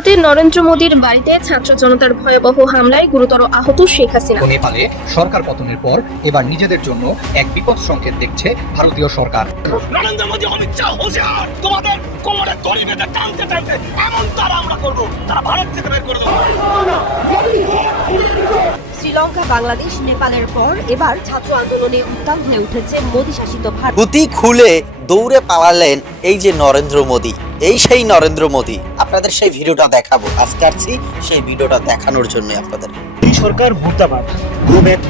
ভারতের নরেন্দ্র মোদীর বাড়িতে ছাত্র জনতার ভয়াবহ হামলায় গুরুতর আহত শেখ হাসিনা। নেপালে সরকার পতনের পর এবার নিজেদের জন্য এক বিপদ সংকেত দেখছে ভারতীয় সরকার। নরেন্দ্র মোদী অমিত শাহ হোশিয়ার। তোমাদের কোমরে দড়ি বেঁধে টানতে টানতে এমন তারা আমরা করব তারা ভারত থেকে বের করে দেবো। শ্রীলঙ্কা বাংলাদেশ নেপালের পর এবার ছাত্র আন্দোলনে উত্তাল হয়ে উঠেছে মোদী শাসিত ভারত। গুতি খুলে দৌড়ে পালালেন এই যে নরেন্দ্র মোদী এই সেই নরেন্দ্র মোদী। আপনাদের সেই ভিডিওটা দেখাবো আজকে আসছি সেই ভিডিওটা দেখানোর জন্য আপনাদের। এই সরকার মুর্দাবাদ গো ব্যাক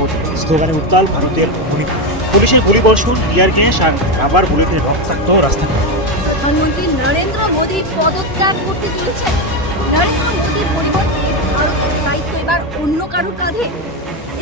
স্লোগানে উত্তাল ভারতের ভূমিকা পুলিশের গুলিবর্ষণ টিয়ার গ্যাস আর আবার গুলিতে রক্তাক্ত রাস্তাঘাট। প্রধানমন্ত্রী নরেন্দ্র মোদী পদত্যাগ করতে চলেছেন। নরেন্দ্র মোদীর পরিবর্তে ভারতের দায়িত্ব এবার অন্য কারোর কাঁধে?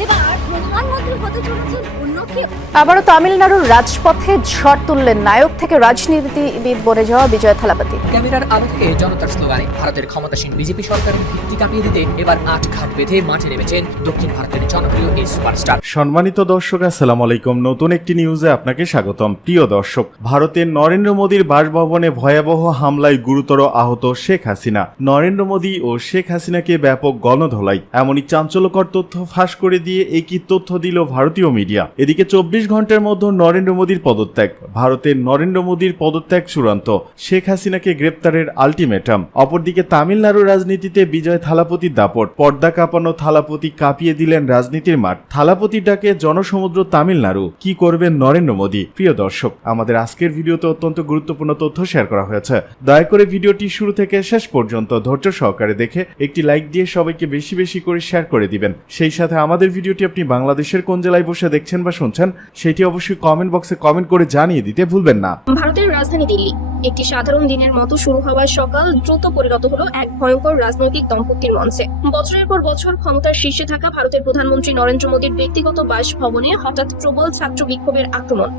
এবার প্রধানমন্ত্রী হতে চলেছেন অন্য কেউ। আবারও তামিলনাড়ুর রাজপথে ঝড় তুললেন নায়ক থেকে রাজনীতিবিদ বনে যাওয়া বিজয় থালাপতি। ক্যামেরার আলো থেকে জনতার স্লোগানে ভারতের ক্ষমতাসীন বিজেপি সরকারের ভিত্তি কাঁপিয়ে দিতে এবার আট ঘাট বেঁধে মাঠে নেমেছেন দক্ষিণ ভারতের জনপ্রিয় এই সুপারস্টার। সম্মানিত দর্শক আসসালামু আলাইকুম। নতুন একটি নিউজে আপনাকে স্বাগতম। প্রিয় দর্শক ভারতের নরেন্দ্র মোদীর বাসভবনে ভয়াবহ হামলায় গুরুতর আহত শেখ হাসিনা। নরেন্দ্র মোদী ও শেখ হাসিনাকে ব্যাপক গণধোলাই। এমনই চাঞ্চল্যকর তথ্য ফাঁস করে দিয়ে একই তথ্য দিল ভারতীয় মিডিয়া। এদিকে চব্বিশ ঘণ্টার মধ্যে নরেন্দ্র মোদীর পদত্যাগ। ভারতের নরেন্দ্র মোদীর পদত্যাগ চূড়ান্ত। শেখ হাসিনাকে গ্রেপ্তারের আলটিমেটাম। অপরদিকে তামিলনাড়ু রাজনীতিতে বিজয় থালাপতির দাপট। পর্দা কাঁপানো থালাপতি কাঁপিয়ে দিলেন রাজনীতির মাঠ। থালাপতির ডাকে জনসমুদ্র তামিলনাড়ু। কি করবেন নরেন্দ্র মোদী? প্রিয় দর্শক, আমাদের আজকের ভিডিওতে অত্যন্ত গুরুত্বপূর্ণ তথ্য শেয়ার করা হয়েছে। দয়া করে ভিডিওটি শুরু থেকে শেষ পর্যন্ত ধৈর্য সহকারে দেখে একটি লাইক দিয়ে সবাইকে বেশি বেশি করে শেয়ার করে দিবেন। সেই সাথে আমাদের ভিডিওটি আপনি বাংলাদেশের কোন জেলায় বসে দেখছেন বা শুনছেন, সেটি অবশ্যই কমেন্ট বক্সে কমেন্ট করে জানিয়ে দিতে ভুলবেন না। ভারতের রাজধানী দিল্লি। একটি সাধারণ দিনের মতো শুরু হওয়া সকাল দ্রুত পরিণত হলো এক ভয়ঙ্কর রাজনৈতিক দম্পতির মঞ্চে। বছরের পর বছর ক্ষমতার শীর্ষে থাকা ভারতের প্রধানমন্ত্রী নরেন্দ্র মোদীর ব্যক্তিগত বাসভবনে হঠাৎ প্রবল ছাত্র বিক্ষোভের আক্রমণ।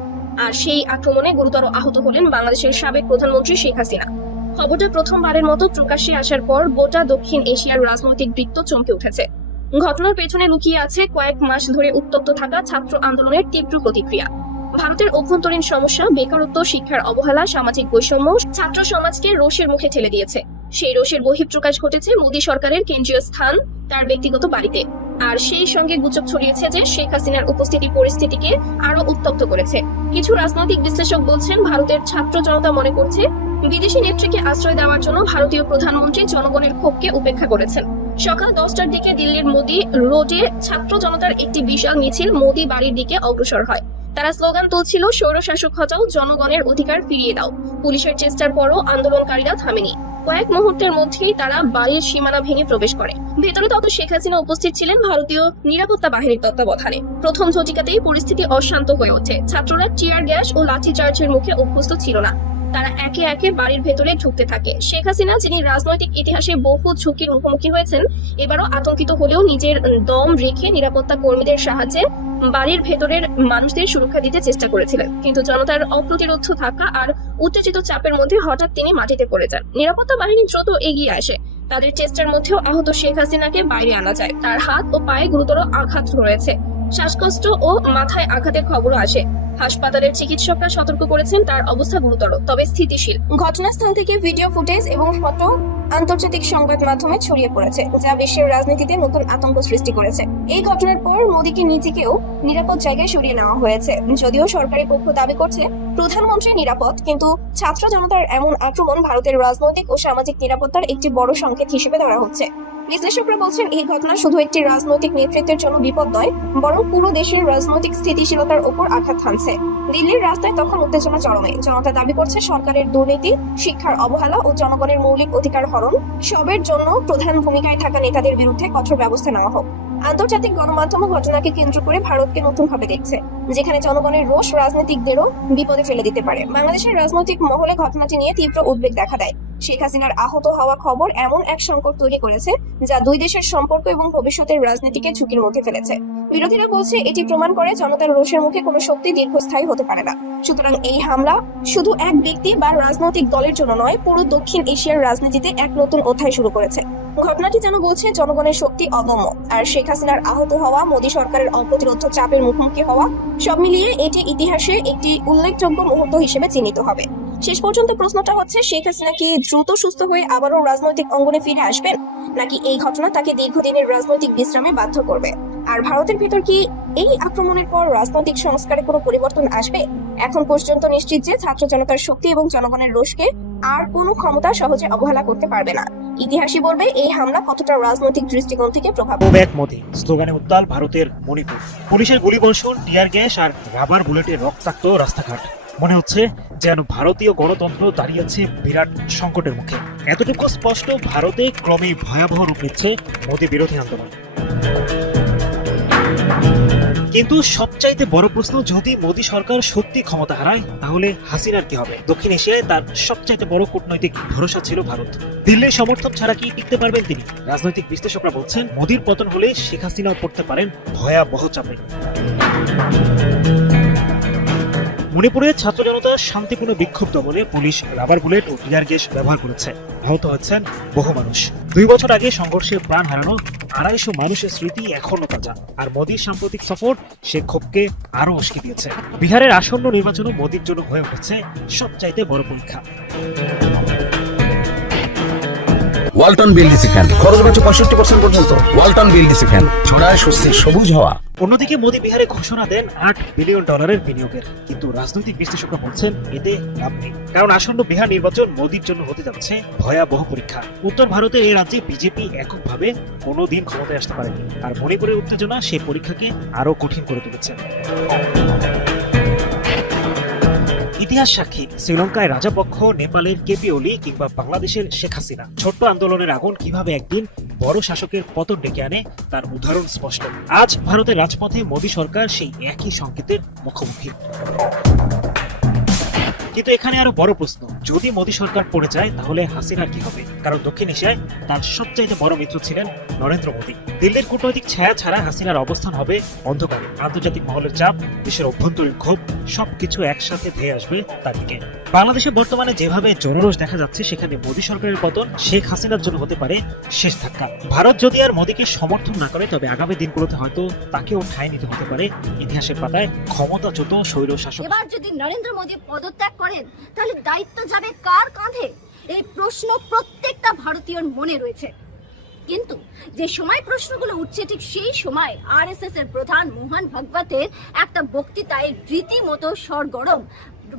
আর সেই আক্রমণে গুরুতর আহত হলেন বাংলাদেশের সাবেক প্রধানমন্ত্রী শেখ হাসিনা। খবরটা প্রথমবারের মতো প্রকাশ্যে আসার পর গোটা দক্ষিণ এশিয়ার রাজনৈতিক বৃত্ত চমকে উঠেছে। ঘটনার পেছনে লুকিয়ে আছে কয়েক মাস ধরে উত্তপ্ত থাকা ছাত্র আন্দোলনের তীব্র প্রতিক্রিয়া। ভারতের অভ্যন্তরীণ সমস্যা, বেকারত্ব, শিক্ষার অবহেলা, সামাজিক বৈষম্য ছাত্র সমাজকে রোষের মুখে ঠেলে দিয়েছে। সেই রোষের বহিঃপ্রকাশ ঘটেছে মোদী সরকারের কেন্দ্রীয় স্থান তার ব্যক্তিগত বাড়িতে। আর সেই সঙ্গে গুজব ছড়িয়েছে যে শেখ হাসিনার উপস্থিতি পরিস্থিতিকে আরও উত্তপ্ত করেছে। কিছু রাজনৈতিক বিশ্লেষক বলছেন, ভারতের ছাত্র জনতা মনে করছে, বিদেশি নেত্রীকে আশ্রয় দেওয়ার জন্য ভারতীয় প্রধানমন্ত্রী জনগণের ক্ষোভকে উপেক্ষা করেছেন। সকাল দশটার দিকে দিল্লির মোদি রোডে ছাত্র জনতার একটি বিশাল মিছিল মোদি বাড়ির দিকে অগ্রসর হয়। তারা স্লোগান তুলছিল, স্বৈরশাসক হটাও, জনগণের অধিকার ফিরিয়ে দাও। পুলিশের চেষ্টার পরও আন্দোলনকারীরা থামেনি। কয়েক মুহূর্তের মধ্যেই তারা বাড়ির সীমানা ভেঙে প্রবেশ করে। ভেতরে তত শেখ হাসিনা উপস্থিত ছিলেন ভারতীয় নিরাপত্তা বাহিনীর তত্ত্বাবধানে। প্রথম ঝটিকাতেই পরিস্থিতি অশান্ত হয়ে ওঠে। ছাত্ররা টিয়ার গ্যাস ও লাঠি চার্জের মুখে অভ্যস্ত ছিল না। তারা একে একে বাড়ির ভেতরে ঢুকতে থাকে। শেখ হাসিনা, যিনি রাজনৈতিক ইতিহাসে বহু ঝুঁকির মুখোমুখি হয়েছেন, এবারও আতঙ্কিত হলেও নিজের দম রেখে নিরাপত্তা কর্মীদের সাহায্যে বাড়ির ভেতরের মানুষদের সুরক্ষা দিতে চেষ্টা করেছিলেন। কিন্তু জনতার অপ্রতিরোধ থাকা আর উত্তেজিত চাপের মধ্যে হঠাৎ তিনি মাটিতে পড়ে যান। নিরাপত্তা বাহিনী দ্রুত এগিয়ে আসে। তাদের চেষ্টার মধ্যেও আহত শেখ হাসিনাকে বাইরে আনা যায়। তার হাত ও পায়ে গুরুতর আঘাত রয়েছে। শ্বাসকষ্ট ও মাথায় আঘাতের খবরও আসে। হাসপাতালের চিকিৎসকরা সতর্ক করেছেন তার অবস্থা গুরুতর, তবে স্থিতিশীল। ঘটনাস্থল থেকে ভিডিও ফুটেজ এবং ফটো আন্তর্জাতিক সংবাদ মাধ্যমে ছড়িয়ে পড়েছে, যা বিশ্বের রাজনীতিতে নতুন আতঙ্ক সৃষ্টি করেছে। এই ঘটনার পর মোদীকে নিজেকেও নিরাপদ জায়গায় সরিয়ে নেওয়া হয়েছে। যদিও সরকারি পক্ষ দাবি করছে, প্রধানমন্ত্রী নিরাপদ, কিন্তু ছাত্র জনতার এমন আক্রমণ ভারতের রাজনৈতিক ও সামাজিক নিরাপত্তার একটি বড় সংকেত হিসেবে ধরা হচ্ছে। বিশ্লেষকরা বলছেন, এই ঘটনা শুধু একটি রাজনৈতিক নেতৃত্বের জন্য বিপদ নয়, বরং পুরো দেশের রাজনৈতিক স্থিতিশীলতার উপর আঘাত হানছে। দিল্লির রাস্তায় তখন উত্তেজনা চরমে জনতা দাবি করছে, সরকারের দুর্নীতি, শিক্ষার অবহেলা ও জনগণের মৌলিক অধিকার হরণ সবের জন্য প্রধান ভূমিকায় থাকা নেতাদের বিরুদ্ধে কঠোর ব্যবস্থা নেওয়া হোক। আন্তর্জাতিক গণমাধ্যম ঘটনাকে কেন্দ্র করে ভারতকে নতুনভাবে দেখছে, যেখানে জনগণের রোষ রাজনীতিকদেরও বিপদে ফেলে দিতে পারে। বাংলাদেশের রাজনৈতিক মহলে ঘটনাটি নিয়ে তীব্র উদ্বেগ দেখা দেয়। শেখ হাসিনার আহত হওয়া খবর এমন এক সংকট তৈরি করেছে যা দুই দেশের সম্পর্ক এবং ভবিষ্যতের রাজনীতিকে ঝুঁকির মধ্যে ফেলেছে। বিরোধীরা বলছে, এটি প্রমাণ করে জনতার রোষের মুখে কোনো শক্তি দীর্ঘস্থায়ী হতে পারে না। সুতরাং এই হামলা শুধু এক ব্যক্তি বা রাজনৈতিক দলের জন্য নয়, পুরো দক্ষিণ এশিয়ার রাজনীতিতে এক নতুন অধ্যায় শুরু করেছে। ঘটনাটি যেন বলছে, জনগণের শক্তি অদম্য। আর শেখ হাসিনার আহত হওয়া, মোদী সরকারের অপ্রতিরোধ চাপের মুখোমুখি হওয়া, সব মিলিয়ে এটি ইতিহাসে একটি উল্লেখযোগ্য মুহূর্ত হিসেবে চিহ্নিত হবে। শেষ পর্যন্ত প্রশ্নটা হচ্ছে, শেখ হাসিনা কি দ্রুত সুস্থ হয়ে আবারও রাজনৈতিক অঙ্গনে ফিরে আসবেন? নাকি এই ঘটনা তাকে দীর্ঘদিনের রাজনৈতিক বিশ্রামে বাধ্য করবে? আর ভারতের ভেতর কি এই আক্রমণের পর রাজনৈতিক সংস্কারে কোনো পরিবর্তন আসবে? এখন পর্যন্ত নিশ্চিত যে ছাত্র জনতার শক্তি এবং জনগণের রোষকে আর কোনো ক্ষমতা সহজে অবহেলা করতে পারবে না। ইতিহাসই বলবে, এই হামলা কতটা রাজনৈতিক দৃষ্টিকোণ থেকে প্রভাব ব্যাক মোদি স্লোগানে উত্তাল ভারতের মণিপুর। পুলিশের গুলিবর্ষণ, টিয়ার গ্যাস আর রাবার বুলেটের রক্তাক্ত রাস্তাঘাট। মনে হচ্ছে যেন ভারতীয় গণতন্ত্র দাঁড়িয়েছে বিরাট সংকটের মুখে। এতটুকু স্পষ্ট ভারতে ক্রমেই ভয়াবহ রূপ নিচ্ছে মোদী বিরোধী আন্দোলন। কিন্তু সবচাইতে বড় প্রশ্ন, যদি মোদী সরকার সত্যি ক্ষমতা হারায়, তাহলে হাসিনার কি হবে? দক্ষিণ এশিয়ায় তার সবচাইতে বড় কূটনৈতিক ভরসা ছিল ভারত। দিল্লির সমর্থন ছাড়া কি টিকতে পারবেন তিনি? রাজনৈতিক বিশ্লেষকরা বলছেন, মোদীর পতন হলে শেখ হাসিনাও পড়তে পারেন ভয়াবহ চাপে। মণিপুরে ছাত্র জনতা শান্তিপূর্ণ বিক্ষোভ দমনে পুলিশ রাবার বুলেট ও টিয়ার গ্যাস ব্যবহার করেছে। আহত হচ্ছেন বহু মানুষ। দুই বছর আগে সংঘর্ষে প্রাণ হারানো আড়াইশো মানুষের স্মৃতি এখনও তাজা। আর মোদীর সাম্প্রতিক সফর সে ক্ষোভকে আরও উস্কে দিয়েছে। বিহারের আসন্ন নির্বাচনও মোদীর জন্য হয়ে উঠেছে সবচাইতে বড় পরীক্ষা। Walton fan. খরচ বাঁচো পঁয়ষট্টি পার্সেন্ট পর্যন্ত। Walton fan. ছড়ায় স্বস্তির সবুজ হওয়া। অন্যদিকে মোদী বিহারে ঘোষণা দেন আট বিলিয়ন ডলারের বিনিয়োগের। কিন্তু রাজনৈতিক বিশ্লেষকরা বলছেন এতে লাভ নেই। কারণ আসন্ন বিহার নির্বাচন মোদীর জন্য হতে যাচ্ছে ভয়াবহ পরীক্ষা। উত্তর ভারতের এই রাজ্যে বিজেপি এককভাবে কোনোদিন ক্ষমতায় আসতে পারেনি। আর মণিপুরের উত্তেজনা সেই পরীক্ষাকে আরও কঠিন করে তুলেছে। ইতিহাস সাক্ষী। শ্রীলঙ্কায় রাজাপক্ষ, নেপালের কেপি ওলি কিংবা বাংলাদেশের শেখ হাসিনা। ছোট্ট আন্দোলনের আগুন কীভাবে একদিন বড় শাসকের পতন ডেকে আনে, তার উদাহরণ স্পষ্ট। আজ ভারতের রাজপথে মোদী সরকার সেই একই সংকেতের মুখোমুখি। কিন্তু এখানে আরও বড় প্রশ্ন। যদি মোদী সরকার পড়ে যায়, তাহলে হাসিনার কি হবে? কারণ দক্ষিণ এশিয়ায় তার সবচাইতে বড় মিত্র ছিলেন নরেন্দ্র মোদী। দিল্লির কূটনৈতিক ছায়া ছাড়া হাসিনার অবস্থান হবে অন্ধকারে। আন্তর্জাতিক মহলের চাপ, দেশের অভ্যন্তরীণ ক্ষোভ, সবকিছু একসাথে ধেয়ে আসবে তার দিকে। বাংলাদেশে বর্তমানে যেভাবে জনরোষ দেখা যাচ্ছে, সেখানে মোদী সরকারের পতন শেখ হাসিনার জন্য হতে পারে শেষ ধাক্কা। ভারত যদি আর মোদীকে সমর্থন না করে, তবে আগামী দিনগুলোতে হয়তো তাকেও ঠাঁই নিতে হতে পারে। ইতিহাসের পাতায় ক্ষমতাচ্যুত স্বৈর শাসক এবার যদি নরেন্দ্র মোদী পদত্যাগ করেন, তাহলে দায়িত্ব যাবে কার কাঁধে? এই প্রশ্ন প্রত্যেকটা ভারতীয়র মনে রয়েছে। কিন্তু যে সময় প্রশ্নগুলো উঠছে, ঠিক সেই সময় আরএসএস এর প্রধান মোহন ভাগবতের একটা বক্তৃতায় রীতিমতো সরগরম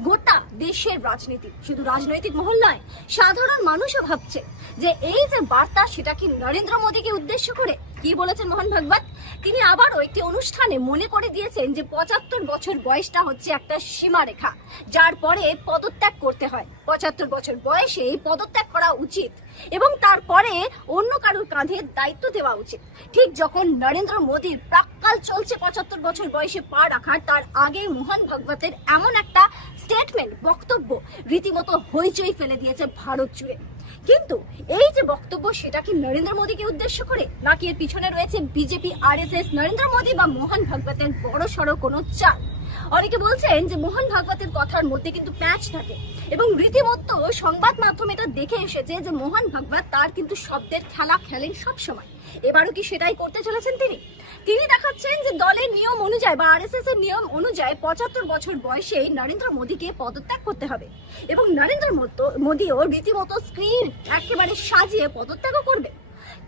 গোটা দেশের রাজনীতি। শুধু রাজনৈতিক মহল নয়, সাধারণ মানুষও ভাবছে যে এই যে বার্তা, সেটা কি নরেন্দ্র মোদীকে উদ্দেশ্য করে? কি বলেছেন মোহন ভাগবত? তিনি আবারও একটি অনুষ্ঠানে মনে করে দিয়েছেন যে পঁচাত্তর বছর বয়সটা হচ্ছে একটা সীমারেখা, যার পরে পদত্যাগ করতে হয়। পঁচাত্তর বছর বয়সে পদত্যাগ করা উচিত এবং তারপরে অন্য কারোর কাঁধে দায়িত্ব দেওয়া উচিত। ঠিক যখন নরেন্দ্র মোদীর প্রাককাল চলছে পঁচাত্তর বছর বয়সে পা রাখার, তার আগে মোহন ভাগবতের এমন একটা স্টেটমেন্ট বক্তব্য রীতিমতো হইচই ফেলে দিয়েছে ভারত জুড়ে। কিন্তু এই যে বক্তব্য, সেটা কি নরেন্দ্র মোদীকে উদ্দেশ্য করে, নাকি এর পিছনে রয়েছে বিজেপি, আরএসএস, নরেন্দ্র মোদী বা মোহন ভাগবতের বড় সড়ো কোনো চাল অনেকে বলছেন যে মোহন ভাগবতের কথার মধ্যে কিন্তু প্যাচ থাকে এবং রীতিমতো সংবাদ মাধ্যমে এটা দেখে এসেছে যে মোহন ভাগবত তার কিন্তু শব্দের খেলা খেলেন সব সময় এবারও কি সেটাই করতে চলেছেন তিনি? তিনি দেখাচ্ছেন যে দলের নিয়ম অনুযায়ী বা আরএসএস এর নিয়ম অনুযায়ী পঁচাত্তর বছর বয়সে নরেন্দ্র মোদীকে পদত্যাগ করতে হবে এবং নরেন্দ্র মোদীও রীতিমতো স্ক্রিন একেবারে সাজিয়ে পদত্যাগও করবে।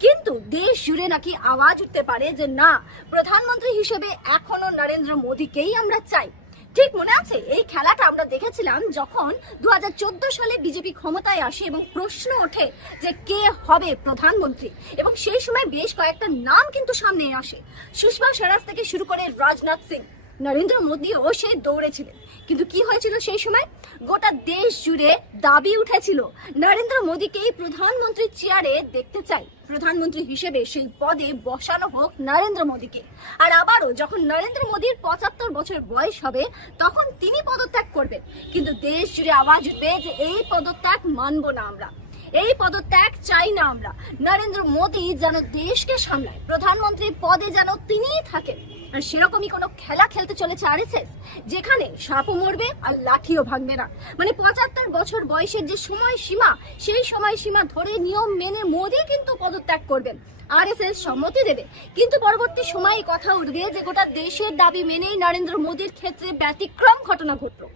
কিন্তু দেশ জুড়ে নাকি আওয়াজ উঠতে পারে যে না, প্রধানমন্ত্রী হিসেবে এখনও নরেন্দ্র মোদীকেই আমরা চাই। ঠিক মনে আছে, এই খেলাটা আমরা দেখেছিলাম যখন দু হাজার চোদ্দ সালে বিজেপি ক্ষমতায় আসে এবং প্রশ্ন ওঠে যে কে হবে প্রধানমন্ত্রী। এবং সেই সময় বেশ কয়েকটা নাম কিন্তু সামনে আসে। সুষমা স্বরাজ থেকে শুরু করে রাজনাথ সিং। নরেন্দ্র মোদীও সে দৌড়েছিলেন কিন্তু কি হয়েছিল সেই সময়? গোটা দেশ জুড়ে দাবি উঠেছিল, নরেন্দ্র মোদীকেই প্রধানমন্ত্রী চেয়ারে দেখতে চাই। প্রধানমন্ত্রী হিসেবে সেই পদে বসানো হোক নরেন্দ্র মোদীকে। আর আবারও যখন নরেন্দ্র মোদীর পঁচাত্তর বছর বয়স হবে, তখন তিনি পদত্যাগ করবেন। কিন্তু দেশ জুড়ে আওয়াজ উঠবে যে এই পদত্যাগ মানব না আমরা। এই পদত্যাগ চাই না আমরা। নরেন্দ্র মোদী যেন দেশকে সামলায়, প্রধানমন্ত্রীর পদে যেন তিনিই থাকেন। আর সেরকমই কোনো খেলা খেলতে চলেছে আরএসএস, যেখানে সাপও মরবে আর লাঠিও ভাঙবে না। মানে পঁচাত্তর বছর বয়সের যে সময় সীমা সেই সময় সীমা ধরে নিয়ম মেনে মোদি কিন্তু পদত্যাগ করবেন। আরএসএস সম্মতি দেবে। কিন্তু পরবর্তী সময়ে কথা উঠবে যে গোটা দেশের দাবি মেনেই নরেন্দ্র মোদীর ক্ষেত্রে ব্যতিক্রম ঘটনা ঘটলো।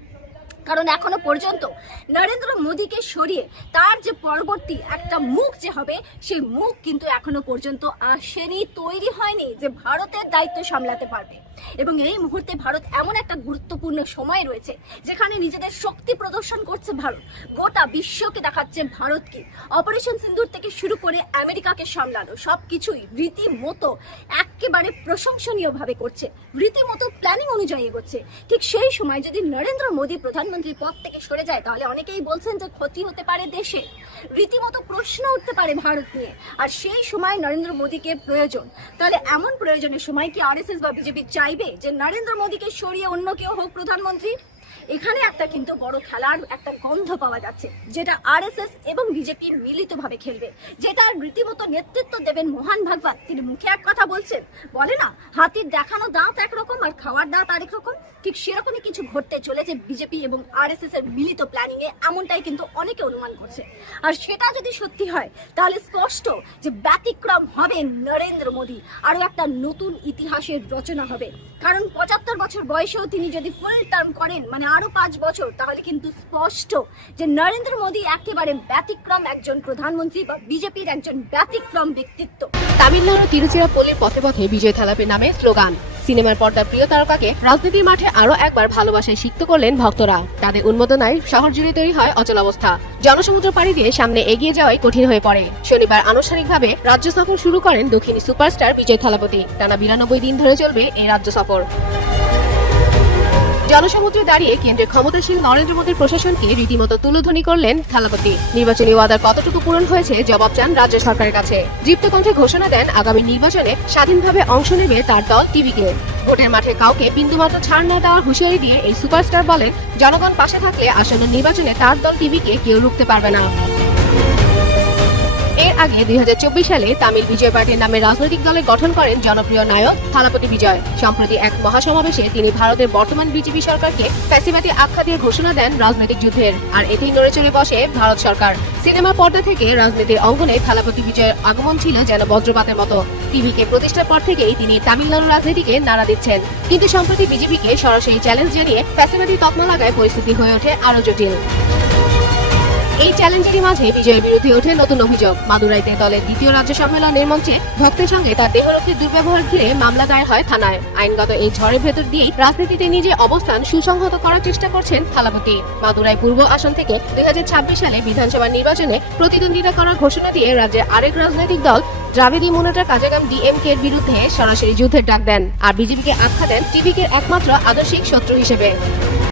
কারণ এখনও পর্যন্ত নরেন্দ্র মোদীকে সরিয়ে তার যে পরবর্তী একটা মুখ যে হবে, সেই মুখ কিন্তু এখনও পর্যন্ত আসেনি, তৈরি হয়নি যে ভারতের দায়িত্ব সামলাতে পারবে। এবং এই মুহূর্তে ভারত এমন একটা গুরুত্বপূর্ণ সময় রয়েছে, যেখানে নিজেদের শক্তি প্রদর্শন করছে ভারত। গোটা বিশ্বকে দেখাচ্ছে ভারতকে। অপারেশন সিন্দুর থেকে শুরু করে আমেরিকাকে সামলানো সবকিছুই রীতিমতো একেবারে প্রশংসনীয়ভাবে করছে। রীতিমতো প্ল্যানিং অনুযায়ী এগোচ্ছে। ঠিক সেই সময় যদি নরেন্দ্র মোদী প্রধানমন্ত্রীর পদ থেকে সরে যায়, তাহলে অনেকেই বলছেন যে ক্ষতি হতে পারে দেশে। রীতিমতো প্রশ্ন উঠতে পারে ভারত নিয়ে। আর সেই সময় নরেন্দ্র মোদীকে প্রয়োজন। তাহলে এমন প্রয়োজনের সময় কি আরএসএস বা বিজেপি চাইবে যে নরেন্দ্র মোদীকে সরিয়ে অন্য কেউ হোক প্রধানমন্ত্রী? এখানে একটা কিন্তু বড় খেলার একটা গন্ধ পাওয়া যাচ্ছে, যেটা আরএসএস এবং বিজেপি মিলিতভাবে খেলবে, যেটা রীতিমতো নেতৃত্ব দেবেন মোহন ভাগবত তিনি মুখে এক কথা বলছেন, বলে না, হাতির দেখানো দাঁত একরকম আর খাওয়ার দাঁত আরেক রকম, ঠিক সেরকমই কিছু ঘটতে চলেছে বিজেপি এবং আরএসএস এর মিলিত প্ল্যানিং এ, এমনটাই কিন্তু অনেকে অনুমান করছে। আর সেটা যদি সত্যি হয়, তাহলে স্পষ্ট যে ব্যতিক্রম হবে নরেন্দ্র মোদী আরও একটা নতুন ইতিহাসের রচনা হবে। কারণ পঁচাত্তর বছর বয়সেও তিনি যদি ফুল টার্ম করেন মানে আরও পাঁচ বছর, তাহলে কিন্তু স্পষ্ট যে নরেন্দ্র মোদী একেবারে ব্যতিক্রম একজন প্রধানমন্ত্রী বা বিজেপির একজন ব্যতিক্রম ব্যক্তিত্ব। তামিলনাড়ু তিরুচিরাপল্লির পথে পথে বিজয় থালাপে নামে স্লোগান। সিনেমার পর্দার প্রিয় তারকাকে রাজনীতির মাঠে আরও একবার ভালোবাসায় সিক্ত করলেন ভক্তরা। তাদের উন্মোদনায় শহর জুড়ে তৈরি হয় অচল অবস্থা। জনসমুদ্র পাড়ি দিয়ে সামনে এগিয়ে যাওয়াই কঠিন হয়ে পড়ে। শনিবার আনুষ্ঠানিকভাবে রাজ্য সফর শুরু করেন দক্ষিণী সুপারস্টার বিজয় থালাপতি। টানা বিরানব্বই দিন ধরে চলবে এই রাজ্য সফর। জনসমুদ্রে দাঁড়িয়ে কেন্দ্রের ক্ষমতাসীন নরেন্দ্র মোদীর প্রশাসনকে রীতিমতো তুলোধনী করলেন থালাপতি। নির্বাচনী ওয়াদার কতটুকু পূরণ হয়েছে জবাব চান রাজ্য সরকারের কাছে। দীপ্ত কণ্ঠে ঘোষণা দেন, আগামী নির্বাচনে স্বাধীনভাবে অংশ নেবে তার দল টিভিকে। ভোটের মাঠে কাউকে বিন্দুমাত্র ছাড় না দেওয়ার হুঁশিয়ারি দিয়ে এই সুপারস্টার বলেন, জনগণ পাশে থাকলে আসন্ন নির্বাচনে তার দল টিভিকে কেউ রুখতে পারবে না। আগে দুই হাজার চব্বিশ সালে তামিল বিজয় পার্টির নামে রাজনৈতিক দলের গঠন করেন জনপ্রিয় নায়ক থালাপতি বিজয়। সম্প্রতি এক মহাসমাবেশে তিনি ভারতের বর্তমান বিজেপি সরকারকে ফ্যাসিবাদী আখ্যা দিয়ে ঘোষণা দেন রাজনৈতিক যুদ্ধের। আর এতেই নড়ে চড়ে বসে ভারত সরকার। সিনেমা পর্দা থেকে রাজনীতির অঙ্গনে থালাপতি বিজয়ের আগমন ছিল যেন বজ্রপাতের মতো। টিভিকে প্রতিষ্ঠার পর থেকেই তিনি তামিলনাড়ু রাজনীতিকে নাড়া দিচ্ছেন। কিন্তু সম্প্রতি বিজেপিকে সরাসরি চ্যালেঞ্জ জানিয়ে ফ্যাসিবাদী তকমা লাগায় পরিস্থিতি হয়ে ওঠে আরও জটিল। এই চ্যালেঞ্জেরই মাঝে বিজয়ের বিরুদ্ধে ওঠে নতুন অভিযোগ। মাদুরাইতে দলের দ্বিতীয় রাজ্য সম্মেলনের মঞ্চে ভক্তের সঙ্গে তার দেহরক্ষীর দুর্ব্যবহার ঘিরে মামলা দায়ের হয় থানায়। আইনগত এই ঝড়ের ভেতর দিয়েই রাজনীতিতে নিজে অবস্থান সুসংহত করার চেষ্টা করছেন থালাপতি। মাদুরাই পূর্ব আসন থেকে দুই হাজার ছাব্বিশ সালে বিধানসভা নির্বাচনে প্রতিদ্বন্দ্বিতা করার ঘোষণা দিয়ে রাজ্যের আরেক রাজনৈতিক দল, দ্রাবিড়ি মুনেটা কাজাগাম ডিএমকে এর বিরুদ্ধে সরাসরি যুদ্ধের ডাক দেন। আর বিজেপিকে আখ্যা দেন টিভিকে একমাত্র আদর্শিক শত্রু হিসেবে।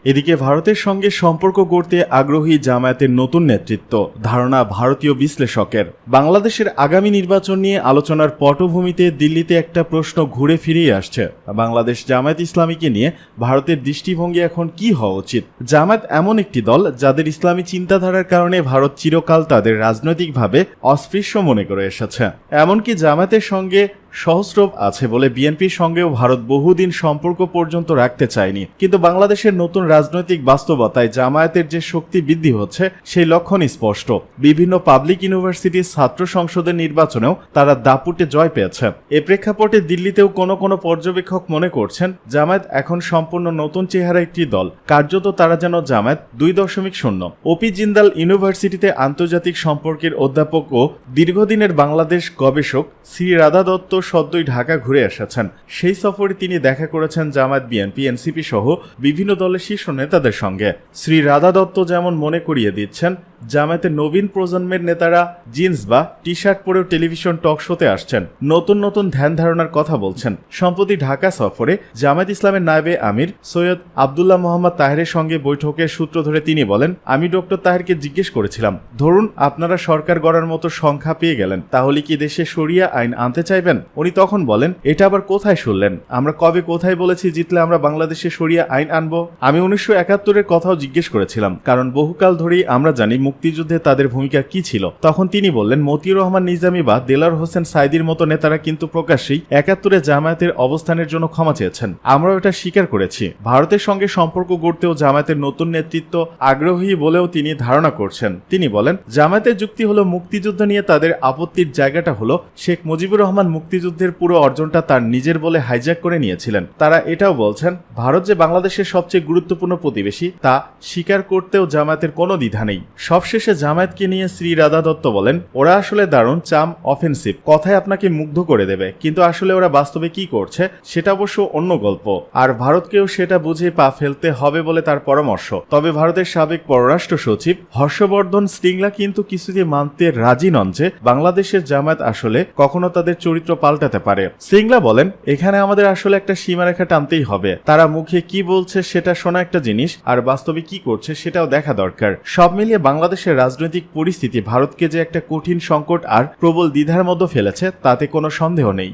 এদিকে ভারতের সঙ্গে সম্পর্ক গড়তে আগ্রহী জামায়াতের নতুন নেতৃত্ব, ধারণা ভারতীয় বিশ্লেষকের। বাংলাদেশের আগামী নির্বাচন নিয়ে আলোচনার পটভূমিতে দিল্লিতে একটা প্রশ্ন ঘুরে ফিরেই আসছে। বাংলাদেশ জামায়াত ইসলামীকে নিয়ে ভারতের দৃষ্টিভঙ্গি এখন কি হওয়া উচিত? জামায়াত এমন একটি দল যাদের ইসলামী চিন্তাধারার কারণে ভারত চিরকাল তাদের রাজনৈতিকভাবে অস্পৃশ্য মনে করে এসেছে। এমনকি জামায়াতের সঙ্গে সহস্রব আছে বলে বিএনপির সঙ্গেও ভারত বহুদিন সম্পর্ক পর্যন্ত রাখতে চায়নি। কিন্তু বাংলাদেশের নতুন রাজনৈতিক বাস্তবতায় জামায়াতের যে শক্তি বৃদ্ধি হচ্ছে, সেই লক্ষণ স্পষ্ট। বিভিন্ন পাবলিক ইউনিভার্সিটির ছাত্র সংসদের নির্বাচনেও তারা দাপুটে জয় পেয়েছে। এ প্রেক্ষাপটে দিল্লিতেও কোনো কোনো পর্যবেক্ষক মনে করছেন, জামায়াত এখন সম্পূর্ণ নতুন চেহারা একটি দল। কার্যত তারা যেন জামায়াত দুই দশমিক শূন্য। ওপি জিন্দাল ইউনিভার্সিটিতে আন্তর্জাতিক সম্পর্কের অধ্যাপক ও দীর্ঘদিনের বাংলাদেশ গবেষক শ্রী রাধা দত্ত সদ্যই ঢাকা ঘুরে এসেছেন। সেই সফরে তিনি দেখা করেছেন জামায়াত, বিএনপি, এনসিপি সহ বিভিন্ন দলের শীর্ষ নেতাদের সঙ্গে। শ্রী রাধা দত্ত যেমন মনে করিয়ে দিচ্ছেন জামায়াতের নবীন প্রজন্মের নেতারা জিন্স বা টি শার্ট পরেও টেলিভিশন টক শোতে আসছেন। নতুন নতুন ধ্যান ধারণার কথা বলছেন। সম্প্রতি ঢাকা সফরে জামায়াত ইসলামের নায়েবে আমির সৈয়দ আবদুল্লাহ মোহাম্মদ তাহেরের সঙ্গে বৈঠকের সূত্র ধরে তিনি বলেন, আমি ডক্টর তাহেরকে জিজ্ঞেস করেছিলাম, ধরুন আপনারা সরকার গড়ার মতো সংখ্যা পেয়ে গেলেন, তাহলে কি দেশে সরিয়া আইন আনতে চাইবেন? উনি তখন বলেন, এটা আবার কোথায় শুনলেন? আমরা কবে কোথায় বলেছি জিতলে আমরা বাংলাদেশে সরিয়া আইন আনব? আমি উনিশশো একাত্তরের কথাও জিজ্ঞেস করেছিলাম, কারণ বহুকাল ধরেই আমরা জানি মুক্তিযুদ্ধে তাদের ভূমিকা কি ছিল? তখন তিনি বললেন, মতিউর রহমান নিজামী বা দেলার হোসেন সাইদির মতো নেতারা কিন্তু প্রকাশ্যেই একাত্তরে জামায়াতের অবস্থানের জন্য ক্ষমা চেয়েছেন। আমরাও এটা স্বীকার করেছি। ভারতের সঙ্গে সম্পর্ক গড়তেও জামায়াতের নতুন নেতৃত্ব আগ্রহী বলেও তিনি ধারণা করছেন। তিনি বলেন, জামায়াতের যুক্তি হলো মুক্তিযুদ্ধ নিয়ে তাদের আপত্তির জায়গাটা হলো শেখ মুজিবুর রহমান মুক্তিযুদ্ধের পুরো অর্জনটা তার নিজের বলে হাইজ্যাক করে নিয়েছিলেন। তারা এটাও বলছেন, ভারত যে বাংলাদেশের সবচেয়ে গুরুত্বপূর্ণ প্রতিবেশী তা স্বীকার করতেও জামায়াতের কোনো দ্বিধা নেই। সবশেষে জামায়াতকে নিয়ে শ্রী রাধা দত্ত বলেন, ওরা আসলে দারুণ, চাম অফেন্সিভ কথায় আপনাকে মুগ্ধ করে দেবে, কিন্তু আসলে ওরা বাস্তবে কি করছে, সেটা অবশ্য অন্য গল্প। আর ভারতকেও সেটা বুঝে পা ফেলতে হবে বলে তার পরামর্শ। তবে ভারতের সাবেক পররাষ্ট্র সচিব হর্ষবর্ধন স্টিংলা কিন্তু কিছুতে মানতে রাজি নন যে, বাংলাদেশের জামায়াত আসলে কখনো তাদের চরিত্র পাল্টাতে পারে। সিংলা বলেন, এখানে আমাদের আসলে একটা সীমারেখা টানতেই হবে। তারা মুখে কি বলছে সেটা শোনা একটা জিনিস, আর বাস্তবে কি করছে সেটাও দেখা দরকার। সব মিলিয়ে বাংলাদেশের রাজনৈতিক পরিস্থিতি ভারতকে যে একটা কঠিন সংকট আর প্রবল দ্বিধার মধ্যে ফেলেছে, তাতে কোনো সন্দেহ নেই।